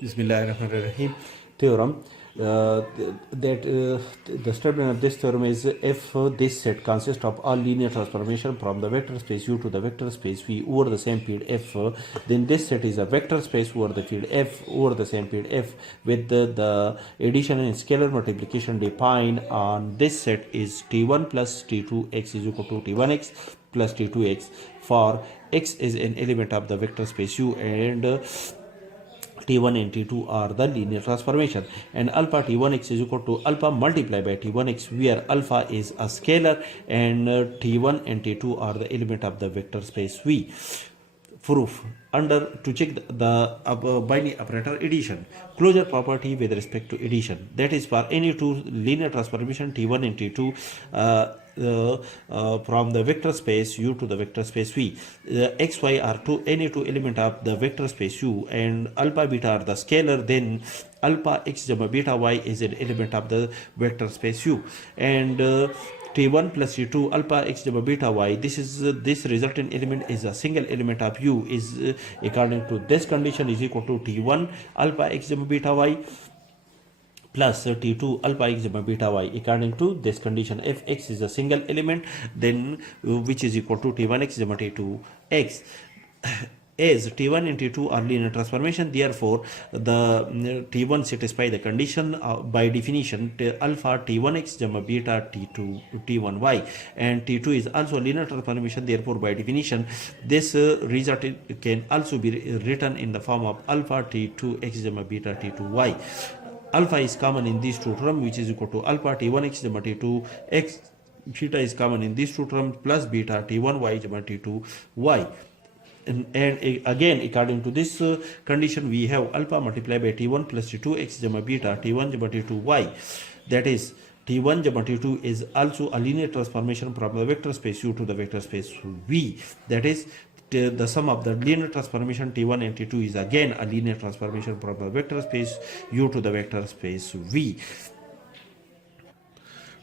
Bismillahirrahmanirrahim. Theorem. The statement of this theorem is if this set consists of all linear transformation from the vector space U to the vector space V over the same field F, then this set is a vector space over the field F over the same field F with the addition and scalar multiplication defined on this set is T1 plus T2 x is equal to T1x plus T2x for x is an element of the vector space U and T1 and T2 are the linear transformation, and alpha T1x is equal to alpha multiplied by T1x, where alpha is a scalar and T1 and T2 are the element of the vector space V. Proof. Under to check the binary operator addition, closure property with respect to addition, that is for any two linear transformation T1 and T2 from the vector space U to the vector space V. X, Y are any two element of the vector space U and alpha beta are the scalar, then alpha x gamma beta y is an element of the vector space U, and T1 plus T2 alpha x gamma beta y, this resultant element is a single element of U, is according to this condition is equal to T1 alpha x gamma beta y plus T2 alpha x gamma beta y. According to this condition, if x is a single element, then which is equal to T1 x gamma T2 x. As T1 and T2 are linear transformation, therefore the T1 satisfy the condition by definition alpha T1x gamma beta T2 T1y, and T2 is also linear transformation, therefore by definition this result can also be written in the form of alpha T2x gamma beta T2y. Alpha is common in these two terms, which is equal to alpha T1x gamma T2x. Beta is common in these two terms plus beta T1y gamma T2y. And again, according to this condition, we have alpha multiplied by T1 plus T2x gamma beta T1 gamma T2y. That is, T1 gamma T2 is also a linear transformation from the vector space U to the vector space V. That is, the sum of the linear transformation T1 and T2 is again a linear transformation from the vector space U to the vector space V.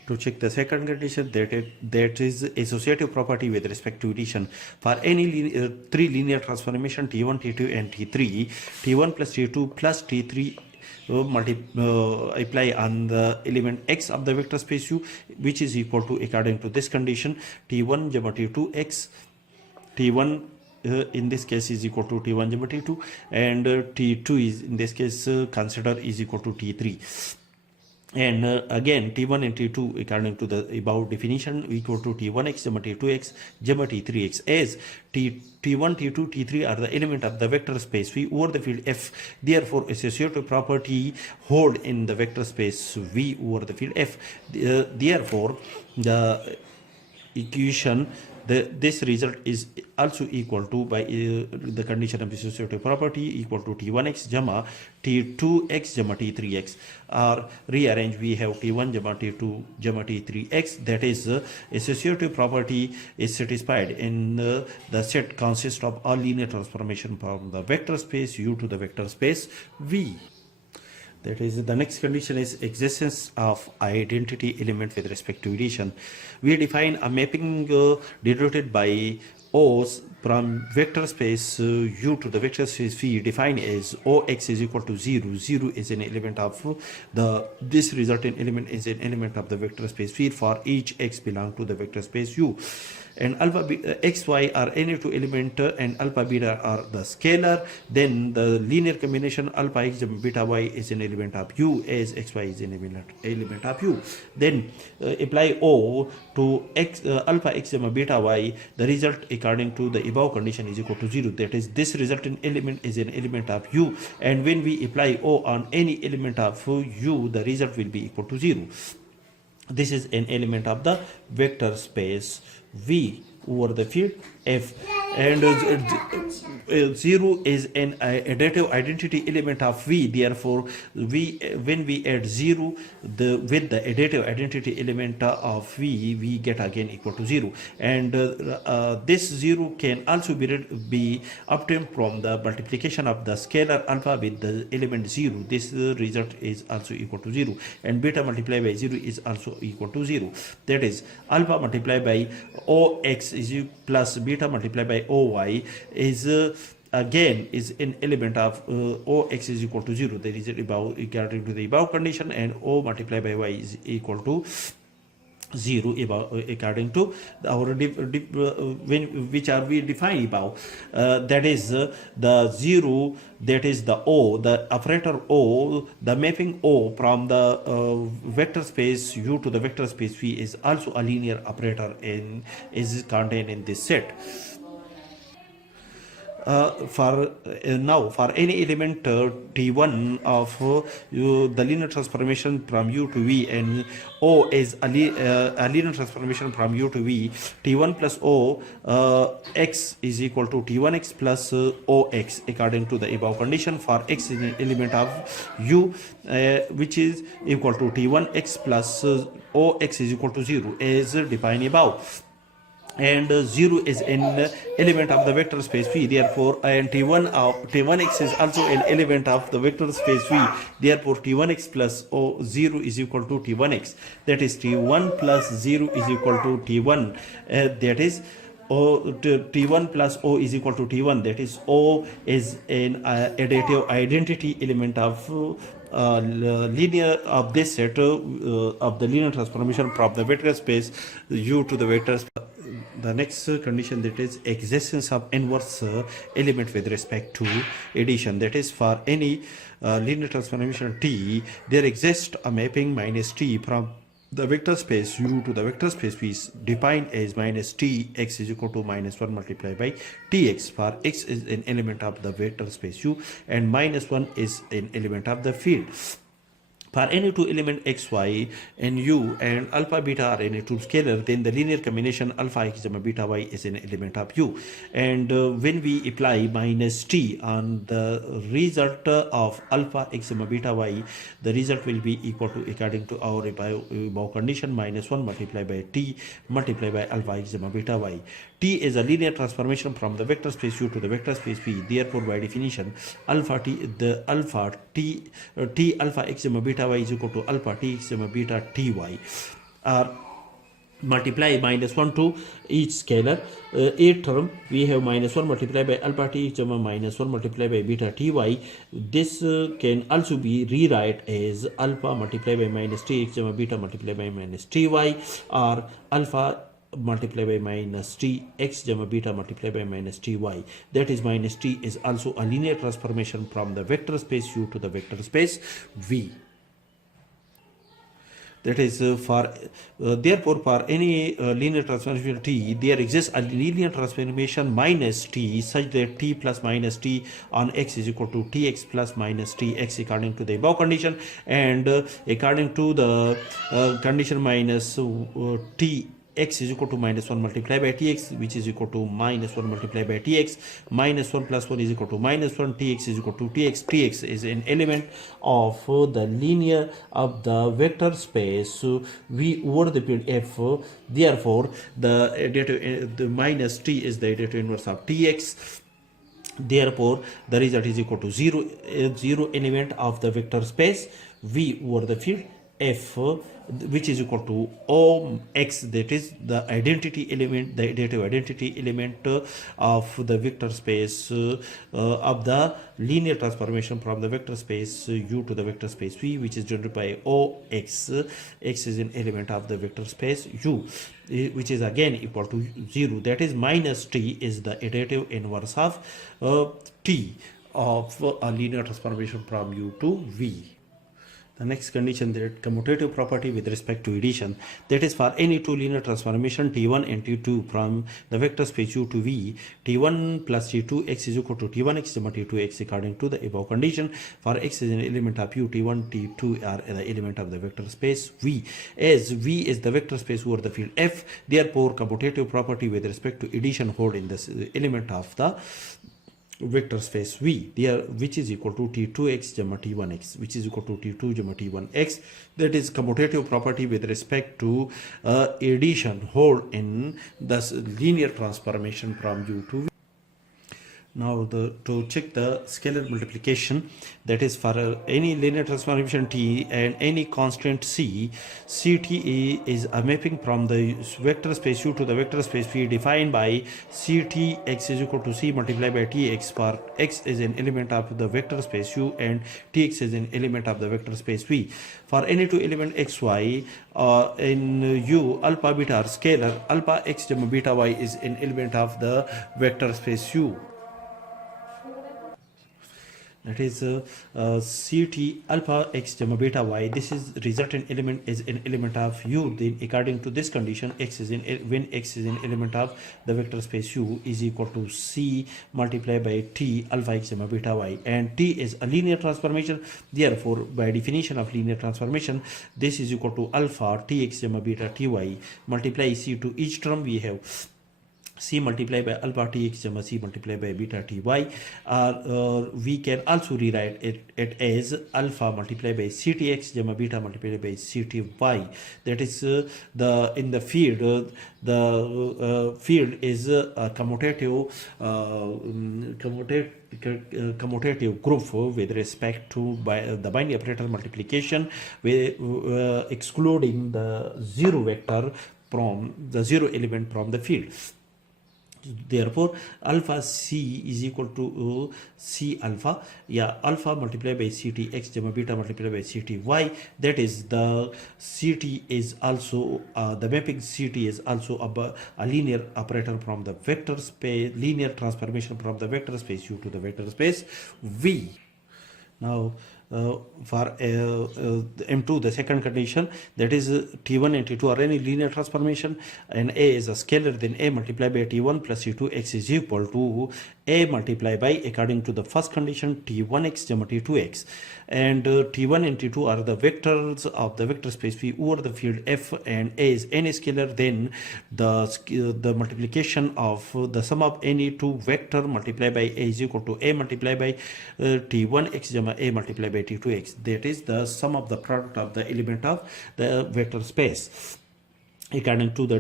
To check the second condition, that is associative property with respect to addition. For any three linear transformation T1, T2 and T3, T1 plus T2 plus T3 apply on the element x of the vector space U, which is equal to, according to this condition, T1 gamma T2 x. T1 in this case is equal to T1 gamma T2, and T2 is in this case consider is equal to T3. And again, T1 and T2 according to the above definition equal to T1x gamma T2x gamma T3x, as T1, T2, T3 are the element of the vector space V over the field F. Therefore, associative property hold in the vector space V over the field F. Therefore, the equation, this result is also equal to, by the condition of associative property, equal to T1x gamma T2x gamma T3x, or rearrange, we have T1 gamma T2 gamma T3x. That is, associative property is satisfied in the set consists of all linear transformation from the vector space U to the vector space V. That is, the next condition is existence of identity element with respect to addition. We define a mapping denoted by O's from vector space U to the vector space V, defined as Ox is equal to 0. 0 is an element of this resultant element is an element of the vector space V for each x belong to the vector space U. And alpha x, y are any two element and alpha beta are the scalar, then the linear combination alpha x beta y is an element of U, as x y is an element of U. Then apply O to x alpha x beta y, the result according to the above condition is equal to 0. That is, this resultant element is an element of U, and when we apply O on any element of U, the result will be equal to 0. This is an element of the vector space V over the field F, and 0 is an additive identity element of V. Therefore, when we add 0 with the additive identity element of V, we get again equal to 0, and this 0 can also be obtained from the multiplication of the scalar alpha with the element 0. This result is also equal to 0, and beta multiplied by 0 is also equal to 0. That is, alpha multiplied by Ox is plus beta multiplied by Oy is again is an element of Ox is equal to 0. There is above regarding to the above condition, and O multiplied by Y is equal to 0 above, according to our which are we define above, that is the 0, that is the O, the operator O, the mapping O from the vector space U to the vector space V is also a linear operator and is contained in this set. For now, for any element T1 of the linear transformation from U to V, and O is a linear transformation from U to V, T1 plus O x is equal to T1x plus OX according to the above condition. For x is an element of U which is equal to T1x plus OX is equal to 0 as defined above. And 0 is an element of the vector space V, therefore, and T1x is also an element of the vector space V, therefore T1x plus 0 is equal to T1x, that is T1 plus 0 is equal to T1, that is T1 plus O is equal to T1, that is O is an additive identity element of linear of this set of the linear transformation from the vector space U to the vector space. The next condition, that is existence of inverse element with respect to addition, that is for any linear transformation T, there exists a mapping minus T from the vector space U to the vector space V is defined as minus T x is equal to minus 1 multiplied by Tx, for x is an element of the vector space U and minus 1 is an element of the field. For any two element x, y and u and alpha beta are any two scalar, then the linear combination alpha x beta y is an element of u. And when we apply minus t on the result of alpha x beta y, the result will be equal to, according to our above condition, minus 1 multiplied by t multiplied by alpha x beta y. T is a linear transformation from the vector space U to the vector space V. Therefore, by definition, alpha t alpha x beta y is equal to alpha t x beta ty. Multiply minus 1 to each scalar. Eighth term, we have minus 1 multiplied by alpha t x minus 1 multiplied by beta ty. This can also be rewrite as alpha multiplied by minus t x beta multiplied by minus ty, or alpha multiplied by minus t x beta multiplied by minus ty. That is, minus t is also a linear transformation from the vector space U to the vector space V. That is therefore, for any linear transformation T, there exists a linear transformation minus T such that T plus minus T on x is equal to Tx plus minus Tx according to the above condition, and according to the condition minus T x is equal to minus 1 multiplied by Tx, which is equal to minus 1 multiplied by Tx, minus 1 plus 1 is equal to minus 1, Tx is equal to Tx. Tx is an element of the linear of the vector space V over the field F. Therefore, the minus T is the additive inverse of Tx. Therefore, the result is equal to 0 element of the vector space V over the field F, which is equal to Ox, that is the identity element, the additive identity element of the vector space of the linear transformation from the vector space U to the vector space V, which is generated by Ox. X is an element of the vector space U, which is again equal to 0. That is, minus T is the additive inverse of T of a linear transformation from U to V. The next condition, that commutative property with respect to addition, that is for any two linear transformation T1 and T2 from the vector space U to V, T1 plus T2 x is equal to T1x T2x according to the above condition. For x is an element of U, T1, T2 are the element of the vector space V, as V is the vector space over the field F. Therefore, commutative property with respect to addition hold in this element of the vector space V, there, which is equal to T2x T1x, which is equal to T2 T1x. That is, commutative property with respect to addition hold in the linear transformation from U to V. Now to check the scalar multiplication, that is for any linear transformation T and any constant Ct is a mapping from the vector space U to the vector space V defined by Ctx is equal to C multiplied by Tx, for x is an element of the vector space U and Tx is an element of the vector space V. For any two element xy in U, alpha beta are scalar. Alpha x gamma beta y is an element of the vector space U. That is Ct alpha x gamma beta y. This is resultant element is an element of U. Then according to this condition, x is in when x is an element of the vector space U is equal to C multiplied by T alpha x gamma beta y, and T is a linear transformation. Therefore, by definition of linear transformation, this is equal to alpha Tx gamma beta Ty multiply C. To each term we have C multiplied by alpha Tx gamma C multiplied by beta Ty, or we can also rewrite it as alpha multiplied by Ctx gamma beta multiplied by Cty. That is the in the field the field is a commutative group with respect to the binary operator multiplication, with excluding the zero vector from the zero element from the field. Therefore, alpha C is equal to C alpha, alpha multiplied by Ct x gamma beta multiplied by Ct y. That is the Ct is also the mapping Ct is also a linear operator from the vector space, linear transformation from the vector space U to the vector space V. Now for M2, the second condition, that is T1 and T2 are any linear transformation, and A is a scalar, then A multiplied by T1 plus T2 x is equal to A multiplied by, according to the first condition, T1x gamma T2x, and T1 and T2 are the vectors of the vector space V over the field F, and A is any scalar, then the multiplication of the sum of any two vector multiplied by A is equal to A multiplied by T1x gamma A multiplied by T2x. That is the sum of the product of the element of the vector space according to the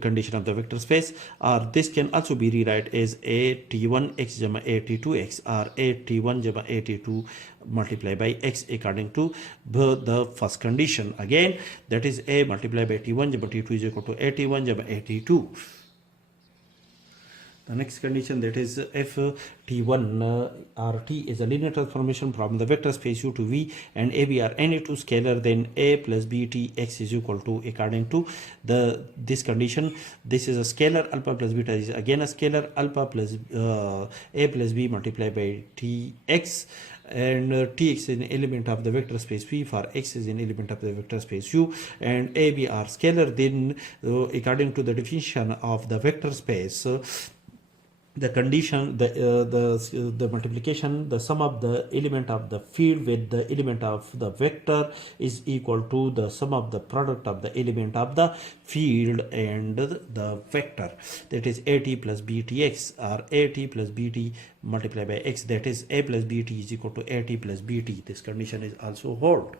condition of the vector space, or this can also be rewrite as A T1 x gamma A T2 x, or A T1 gamma A T2 multiplied by x according to the first condition. Again, that is A multiplied by T1 gamma T2 is equal to A T1 gamma A T2. The next condition, that is if T1 or T is a linear transformation from the vector space U to V, and AB are any two scalar, then A plus B T x is equal to, according to this condition, this is a scalar, alpha plus beta is again a scalar, alpha plus A plus B multiplied by T x, and Tx is an element of the vector space V, for x is an element of the vector space U, and AB are scalar, then according to the definition of the vector space, the condition, the multiplication, the sum of the element of the field with the element of the vector is equal to the sum of the product of the element of the field and the vector. That is AT plus BTX, or AT plus BT multiplied by x. That is A plus BT is equal to AT plus BT. This condition is also hold.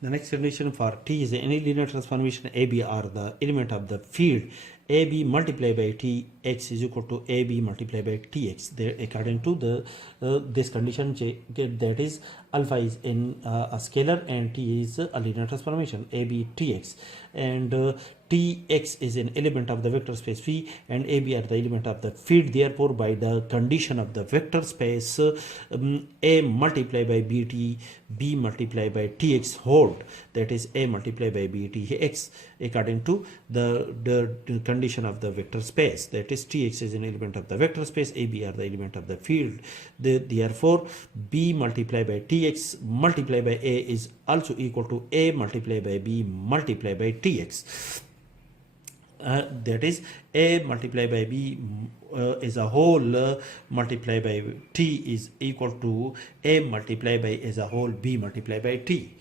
The next condition for T is any linear transformation AB are the element of the field AB multiplied by Tx is equal to AB multiplied by Tx. There, according to the this condition, that is alpha is in a scalar and T is a linear transformation AB Tx, and Tx is an element of the vector space V, and AB are the element of the field. Therefore, by the condition of the vector space, A multiplied by BT, B multiplied by Tx hold. That is A multiplied by BTx according to the condition of the vector space. That is Tx is an element of the vector space, AB are the element of the field. Therefore, B multiplied by Tx multiplied by A is also equal to A multiplied by B multiplied by Tx. That is A multiplied by B as a whole multiplied by T is equal to A multiplied by as a whole B multiplied by T.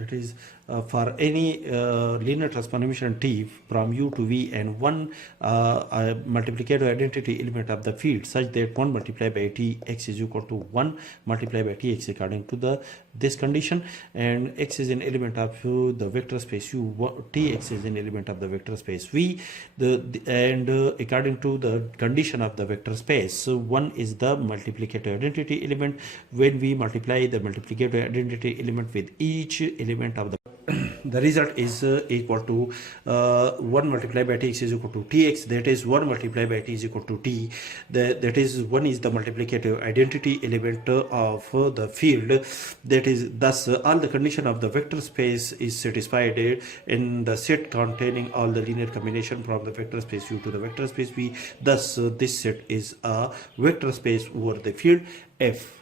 that is for any linear transformation T from U to V and one multiplicative identity element of the field such that 1 multiplied by Tx is equal to 1 multiplied by Tx according to this condition, and X is an element of the vector space U, Tx is an element of the vector space V, according to the condition of the vector space, so 1 is the multiplicative identity element. When we multiply the multiplicative identity element with each element of the result is equal to 1 multiplied by Tx is equal to Tx, that is 1 multiplied by T is equal to T, that is 1 is the multiplicative identity element of the field, that is thus all the condition of the vector space is satisfied in the set containing all the linear combination from the vector space U to the vector space V. Thus this set is a vector space over the field F.